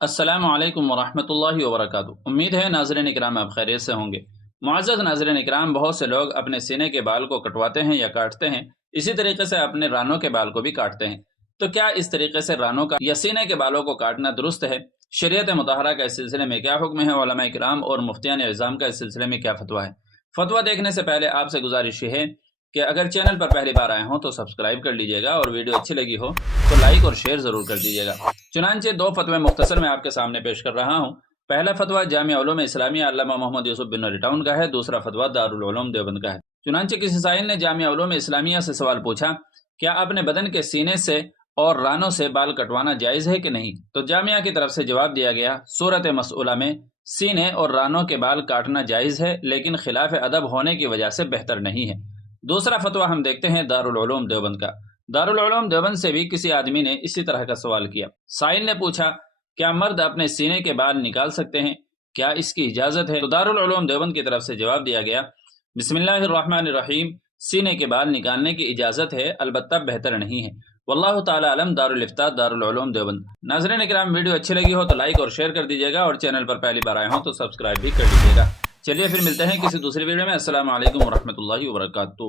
السلام علیکم ورحمۃ اللہ وبرکاتہ۔ امید ہے ناظرین اکرام آپ خیریت سے ہوں گے۔ معزز ناظرین اکرام، بہت سے لوگ اپنے سینے کے بال کو کٹواتے ہیں یا کاٹتے ہیں، اسی طریقے سے اپنے رانوں کے بال کو بھی کاٹتے ہیں۔ تو کیا اس طریقے سے رانوں کا یا سینے کے بالوں کو کاٹنا درست ہے؟ شریعت مطہرہ کا اس سلسلے میں کیا حکم ہے؟ علماء کرام اور مفتیان اعظام کا اس سلسلے میں کیا فتویٰ ہے؟ فتویٰ دیکھنے سے پہلے آپ سے گزارش یہ ہے کہ اگر چینل پر پہلی بار آئے ہوں تو سبسکرائب کر لیجئے گا، اور ویڈیو اچھی لگی ہو تو لائک اور شیئر ضرور کر دیجئے گا۔ چنانچہ دو فتوے مختصر میں آپ کے سامنے پیش کر رہا ہوں۔ پہلا فتویٰ جامعہ علوم اسلامیہ علامہ محمد یوسف بن نوری ٹاؤن کا ہے، دوسرا فتویٰ دارالعلوم دیوبند کا ہے۔ چنانچہ کسی سائل نے جامعہ علوم اسلامیہ سے سوال پوچھا، کیا اپنے بدن کے سینے سے اور رانوں سے بال کٹوانا جائز ہے کہ نہیں؟ تو جامعہ کی طرف سے جواب دیا گیا، صورت مسئولہ میں سینے اور رانوں کے بال کاٹنا جائز ہے، لیکن خلاف ادب ہونے کی وجہ سے بہتر نہیں ہے۔ دوسرا فتویٰ ہم دیکھتے ہیں دارالعلوم دیوبند کا۔ دارالعلوم دیوبند سے بھی کسی آدمی نے اسی طرح کا سوال کیا۔ سائل نے پوچھا، کیا مرد اپنے سینے کے بال نکال سکتے ہیں؟ کیا اس کی اجازت ہے؟ تو دارالعلوم دیوبند کی طرف سے جواب دیا گیا، بسم اللہ الرحمن الرحیم، سینے کے بال نکالنے کی اجازت ہے، البتہ بہتر نہیں ہے۔ واللہ تعالی علم۔ دارالافتاء دارالعلوم دیوبند۔ ناظرین اکرام، ویڈیو اچھی لگی ہو تو لائک اور شیئر کر دیجیے گا، اور چینل پر پہلی بار آئے ہوں تو سبسکرائب بھی کر لیجیے گا۔ چلیے پھر ملتے ہیں کسی دوسری ویڈیو میں۔ السلام علیکم ورحمۃ اللہ وبرکاتہ۔